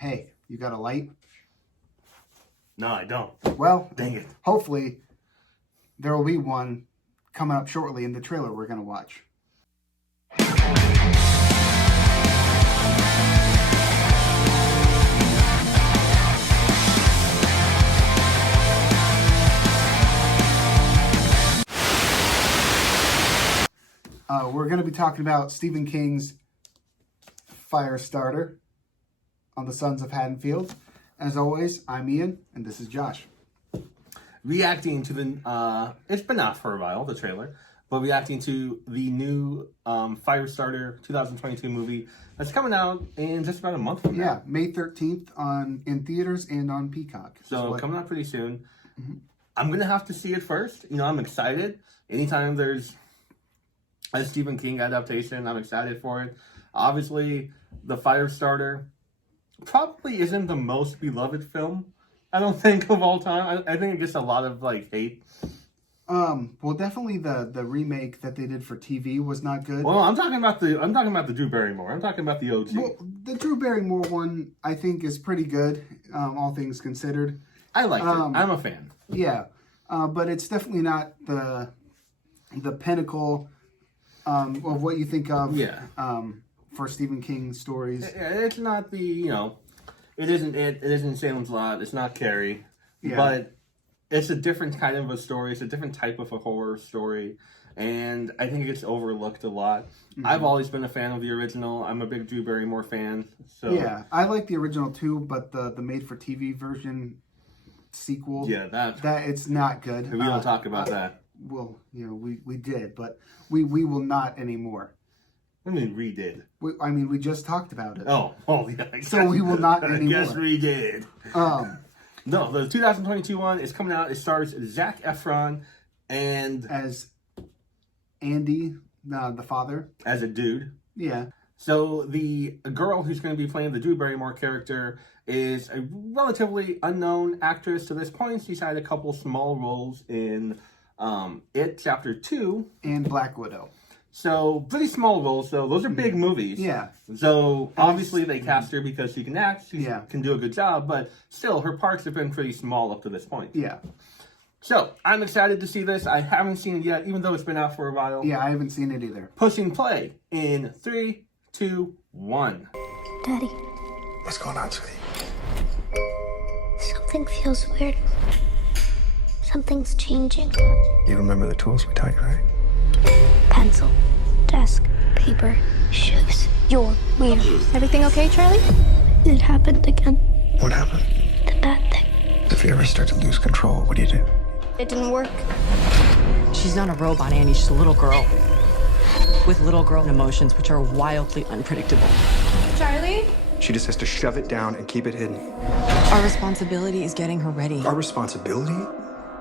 Hey, you got a light? No, I don't. Well, Dang it. hopefully there will be one coming up shortly in the trailer we're going to watch. We're going to be talking about Stephen King's Firestarter on the Sons of Haddonfield. As always, I'm Ian, and this is Josh. Reacting to the, it's been out for a while, the trailer, but reacting to the new Firestarter 2022 movie that's coming out in just about a month from now. Yeah, May 13th in theaters and on Peacock. So coming out pretty soon. Mm-hmm. I'm going to have to see it first. You know, I'm excited. Anytime there's a Stephen King adaptation, I'm excited for it. Obviously, the Firestarter probably isn't the most beloved film, I don't think, of all time. I think it gets a lot of hate. Well, definitely the remake that they did for TV was not good. Well, I'm talking about the Drew Barrymore. I'm talking about the OG. Well, the Drew Barrymore one I think is pretty good, all things considered. I like it. I'm a fan. Yeah, but it's definitely not the pinnacle of what you think of. Yeah. For Stephen King stories. It's not the, it isn't Salem's Lot, it's not Carrie, Yeah. but it's a different kind of a story, it's a different type of a horror story, and I think it gets overlooked a lot. Mm-hmm. I've always been a fan of the original. I'm a big Drew Barrymore fan. So yeah, I like the original too, but the made-for-TV version sequel, that it's not good. We don't talk about that. Well, we did, but we will not anymore. I mean, we did. We just talked about it. Oh, yeah. So we will not anymore. Yes, we did. No, the 2022 one is coming out. It stars Zac Efron and as Andy, the father, as a dude. Yeah. So the girl who's going to be playing the Drew Barrymore character is a relatively unknown actress to this point. She's had a couple small roles in It Chapter 2 and Black Widow. So, pretty small roles, so those are big movies. Yeah. So, obviously they cast her because she can act, she can do a good job, but still, her parts have been pretty small up to this point. Yeah. So, I'm excited to see this. I haven't seen it yet, even though it's been out for a while. Yeah, I haven't seen it either. Pushing play in 3, 2, 1. Daddy. What's going on, sweetie? Something feels weird. Something's changing. You remember the tools we taught you, right? Pencil, desk, paper, shoes. You're weird. Everything okay, Charlie? It happened again. What happened? The bad thing. If you ever start to lose control, what do you do? It didn't work. She's not a robot, Annie. She's a little girl. With little girl emotions, which are wildly unpredictable. Charlie? She just has to shove it down and keep it hidden. Our responsibility is getting her ready. Our responsibility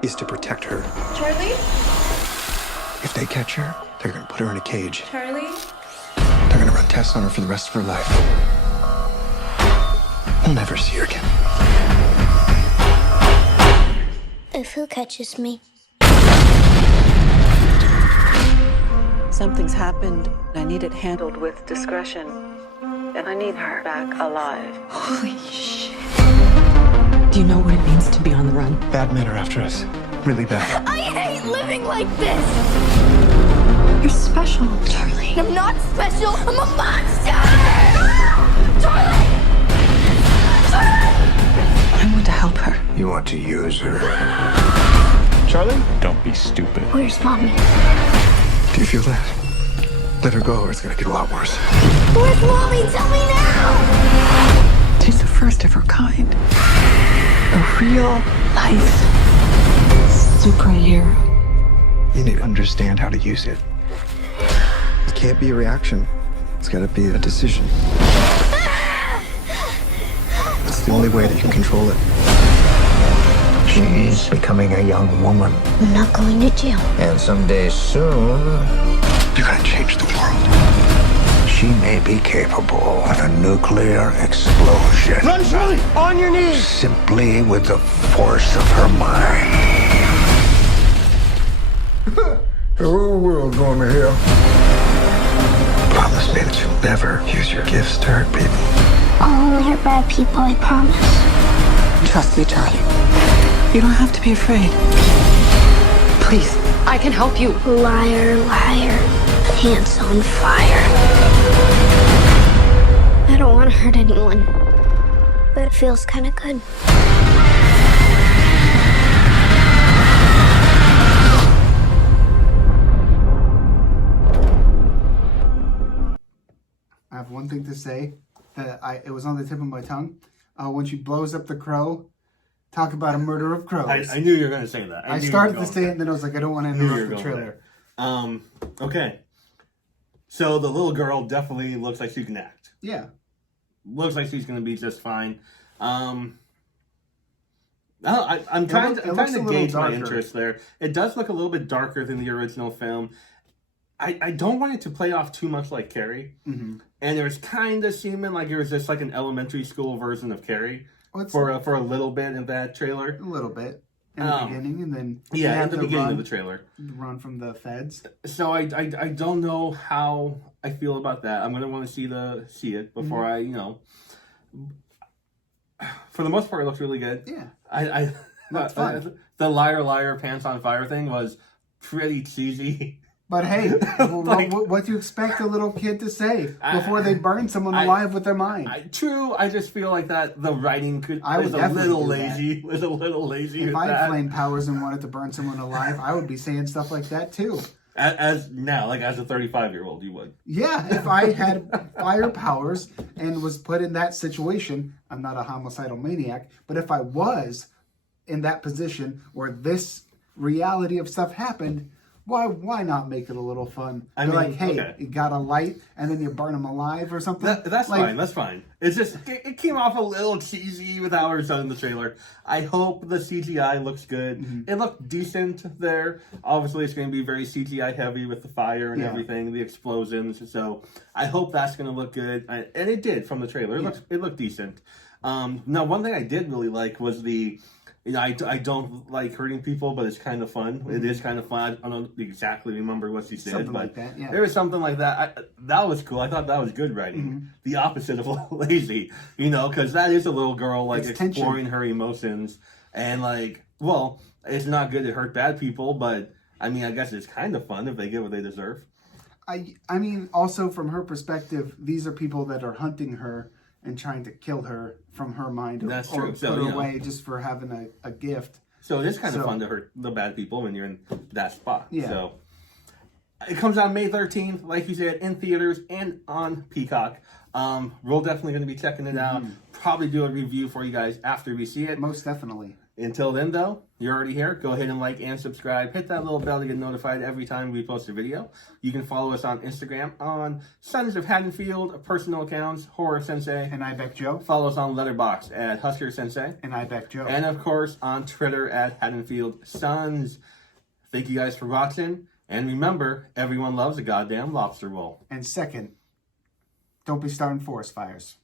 is to protect her. Charlie? If they catch her, they're gonna put her in a cage. Charlie? They're gonna run tests on her for the rest of her life. We'll never see her again. If who catches me? Something's happened. I need it handled with discretion. And I need her back alive. Holy shit. Do you know what it means to be on the run? Bad men are after us. Really bad. I hate living like this! You're special, Charlie. I'm not special. I'm a monster! Charlie! Charlie! I want to help her. You want to use her. Charlie? Don't be stupid. Where's Mommy? Do you feel that? Let her go or it's gonna get a lot worse. Where's Mommy? Tell me now! She's the first of her kind. A real life superhero. You need to understand how to use it. It can't be a reaction. It's gotta be a decision. It's the only way that you can control it. She's becoming a young woman. I'm not going to jail. And someday soon, you're gonna change the world. She may be capable of a nuclear explosion. Run, Charlie! On your knees! Simply with the force of her mind. The whole world going to hell. Promise me that you'll never use your gifts to hurt people. I'll only hurt bad people, I promise. Trust me, Charlie. You don't have to be afraid. Please. I can help you. Liar, liar, pants on fire. I don't want to hurt anyone, but it feels kind of good. I have one thing to say that it was on the tip of my tongue. When she blows up the crow, talk about a murder of crows. I knew you were going to say that. I started to say it, and then I was like, I don't want to interrupt the trailer. Okay. So the little girl definitely looks like she can act. Yeah. Looks like she's going to be just fine. I'm trying to gauge my interest there. It does look a little bit darker than the original film. I don't want it to play off too much like Carrie. Mm-hmm. And it was kind of seeming like it was just like an elementary school version of Carrie for a little bit in that trailer. A little bit. In the beginning, and then... Yeah, in the beginning of the trailer. Run from the feds. So I don't know how I feel about that. I'm going to want to see it before I, For the most part, it looks really good. Yeah. That's fun. The liar, liar, pants on fire thing was pretty cheesy. But hey, what do you expect a little kid to say before they burn someone alive with their mind? True. I just feel like that the writing was a little lazy. Was a little lazy. If I had flame powers and wanted to burn someone alive, I would be saying stuff like that too. As a 35-year-old, you would. Yeah, if I had fire powers and was put in that situation, I'm not a homicidal maniac, but if I was in that position where this reality of stuff happened, why not make it a little fun? I mean, like, hey, you got a light and then you burn them alive or something? That's fine. That's fine. It's just, it came off a little cheesy with how it was done in the trailer. I hope the CGI looks good. Mm-hmm. It looked decent there. Obviously, it's going to be very CGI heavy with the fire and everything, the explosions. So I hope that's going to look good. And it did from the trailer. It looked decent. Now, one thing I did really like was I don't like hurting people, but it's kind of fun. Mm-hmm. It is kind of fun. I don't exactly remember what she said, something but like that, yeah. There was something like that. That was cool. I thought that was good writing. Mm-hmm. The opposite of lazy, because that is a little girl exploring her emotions, and it's not good to hurt bad people, but I mean, I guess it's kind of fun if they get what they deserve. I mean, also from her perspective, these are people that are hunting her and trying to kill her from her mind, or put her away just for having a gift. So it is kind of fun to hurt the bad people when you're in that spot. Yeah. So it comes out May 13th, like you said, in theaters and on Peacock. We're definitely going to be checking it out. Probably do a review for you guys after we see it. Most definitely. Until then, though, you're already here. Go ahead and like and subscribe. Hit that little bell to get notified every time we post a video. You can follow us on Instagram on Sons of Haddonfield, personal accounts, Horror Sensei. And I Beck Joe. Follow us on Letterboxd at Husker Sensei. And I Beck Joe. And, of course, on Twitter at Haddonfield Sons. Thank you guys for watching. And remember, everyone loves a goddamn lobster roll. And second, don't be starting forest fires.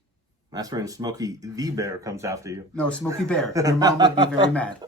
That's when Smokey the Bear comes after you. No, Smokey Bear. Your mom would be very mad.